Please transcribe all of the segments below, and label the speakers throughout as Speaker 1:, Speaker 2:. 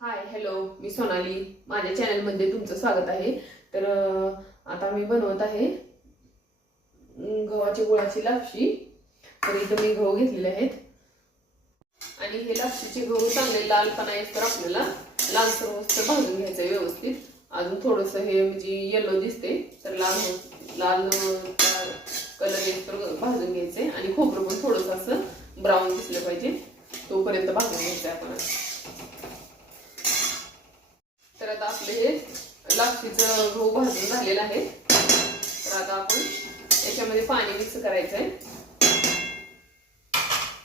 Speaker 1: Hi hello मी सोनाली. माझ्या चॅनलमध्ये तुमचं स्वागत आहे. तर आता मी बनवत आहे गव्हाची गुळाची लापशी. तर इथं मी गहू घेतलेले आहेत. आणि हे लापशीचे गहू चांगले लालपणा येत तर आपल्याला लालसर वस्त्र भाजून घ्यायचं आहे व्यवस्थित. अजून थोडंसं हे म्हणजे येलो दिसते. तर लाल लाल कलर येत तर भाजून घ्यायचे आणि खोबरं पण थोडंसं असं ब्राऊन दिसलं पाहिजे. तोपर्यंत भाजून घ्यायचं आहे आपण तर आता आपले हे लापशीचं गहू भाजून झालेलं आहे. तर आता आपण याच्यामध्ये पाणी मिक्स करायचं आहे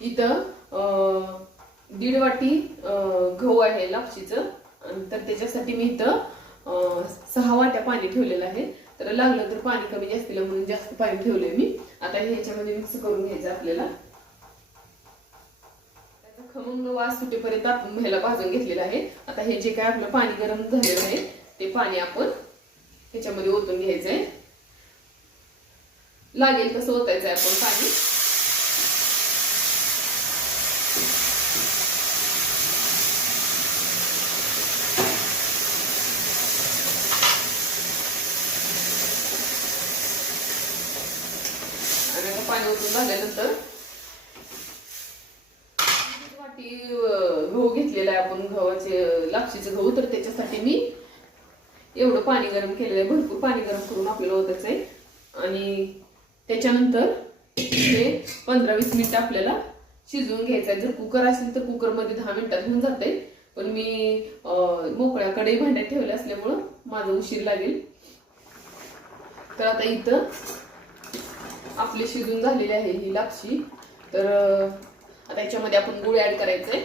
Speaker 1: इथं दीड वाटी गहू आहे लापशीचं. आणि तर त्याच्यासाठी मी इथं सहा वाट्या पाणी ठेवलेलं आहे. तर लागलं तर पाणी कमी जास्त म्हणून जास्त पाणी ठेवलंय मी. आता हे ह्याच्यामध्ये मिक्स करून घ्यायचं आपल्याला. खमंग वास सुटेपर्यंत आपण ह्याला भाजून घेतलेला आहे. आता हे जे काय आपलं पाणी गरम झालेलं आहे ते पाणी आपण ह्याच्यामध्ये ओतून घ्यायचंय. लागेल तसं ओतायचं आहे आपण पाणी. आणि आता पाणी ओतून झाल्यानंतर वाटी गहू घेतलेला आहे आपण गव्हाचे लापशीचे गहू तर त्याच्यासाठी मी एवढं पाणी गरम केलेलं आहे. भरपूर पाणी गरम करून आपल्याला ओतायचं आहे. आणि त्याच्यानंतर हे पंधरा वीस मिनिटं आपल्याला शिजवून घ्यायचं आहे. जर कुकर असेल तर कुकरमध्ये दहा मिनिटात होऊन जाते पण मी मोकळ्या कढई भांड्यात ठेवल्या असल्यामुळं माझं उशीर लागेल. तर आता इथं आपली शिजून झालेली आहे ही लापशी. तर आता याच्यामध्ये आपण गुळ ऍड करायचंय.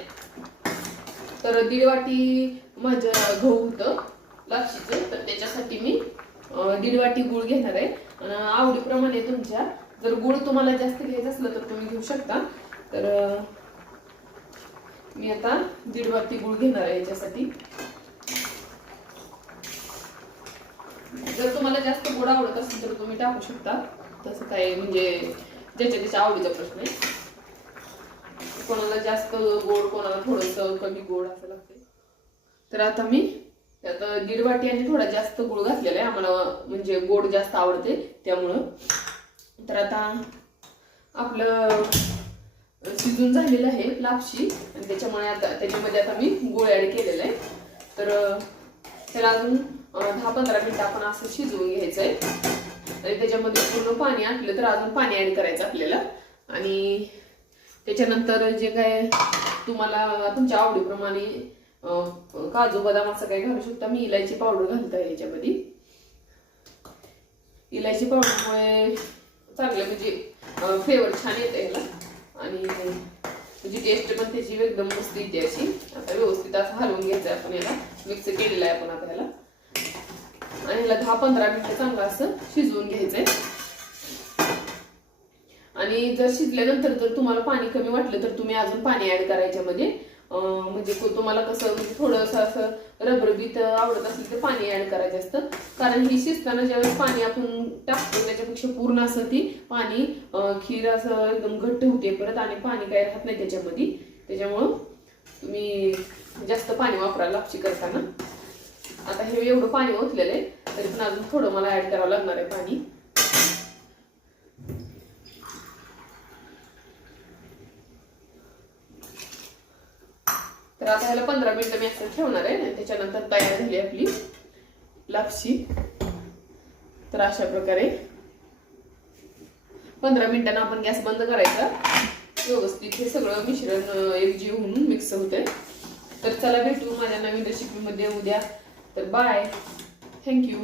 Speaker 1: तर दीड वाटी माझं गहू होतं. लापशीचं तर त्याच्यासाठी मी दीड वाटी गुळ घेणार आहे. आवडीप्रमाणे तुमच्या जर गुळ तुम्हाला जास्त घ्यायचं असलं तर तुम्ही घेऊ शकता. तर मी आता दीड वाटी गुळ घेणार आहे याच्यासाठी. जर तुम्हाला जास्त गोड आवडत असेल तर तुम्ही टाकू शकता. तसं काय म्हणजे ज्याच्या त्याच्या आवडीचा प्रश्न आहे. कोणाला जास्त गोड कोणाला थोडस कमी गोड असं लागते तर आता मी त्यात दीड वाटी आणि थोडा जास्त गुळ घातलेला आहे. आम्हाला म्हणजे गोड जास्त आवडते त्यामुळं. तर आता आपलं शिजून झालेलं आहे लापशी. आणि त्याच्यामुळे आता त्याच्यामध्ये आता मी गुळ ॲड केलेलं आहे. तर त्याला अजून दहा पंधरा मिनटं आपण असं शिजवून घ्यायचं आहे आणि त्याच्यामध्ये पूर्ण पाणी आटलं तर अजून पाणी ॲड करायचं आपल्याला. आणि त्याच्यानंतर जे काय तुम्हाला तुमच्या आवडीप्रमाणे काजू बदाम असं काय घालू शकता. मी इलायची पावडर घालता याच्यामध्ये. इलायची पावडरमुळे चांगलं म्हणजे फ्लेवर छान येतं याला. आणि म्हणजे टेस्ट पण त्याची एकदम मस्त येते अशी. आता व्यवस्थित असं हलवून घ्यायचं आहे आपण याला. मिक्स केलेलं आहे आपण आता याला. आणि याला दहा पंधरा मिनिटं चांगलं असं शिजवून घ्यायचंय. आणि जर शिजल्यानंतर जर तुम्हाला पाणी कमी वाटलं तर तुम्ही अजून पाणी ऍड करायच्यामध्ये म्हणजे को- तुम्हाला कसं म्हणजे थोडंसं असं रबरबीत आवडत असेल तर पाणी ऍड करायचं असतं. कारण ही शिजताना ज्यावेळेस पाणी आपण टाकतो त्याच्यापेक्षा पूर्ण असं ती पाणी खीर असं एकदम घट्ट होते परत आणि पाणी काय राहत नाही त्याच्यामध्ये. त्याच्यामुळं तुम्ही जास्त पाणी वापरा लापशी करताना. आता हे एवढं पाणी ओतलेलं आहे तरी पण अजून थोडं मला ऍड करावं लागणार आहे पाणी. तर आता ह्याला पंधरा मिनिटं मी असं ठेवणार आहे. आणि त्याच्यानंतर तयार झाली आपली लापशी. तर अशा प्रकारे पंधरा मिनिटांना आपण गॅस बंद करायचा. व्यवस्थित हे सगळं मिश्रण एकजीव होऊन मिक्स होतंय. तर चला भेटू माझ्या नवीन रेसिपीमध्ये उद्या. तर बाय थँक्यू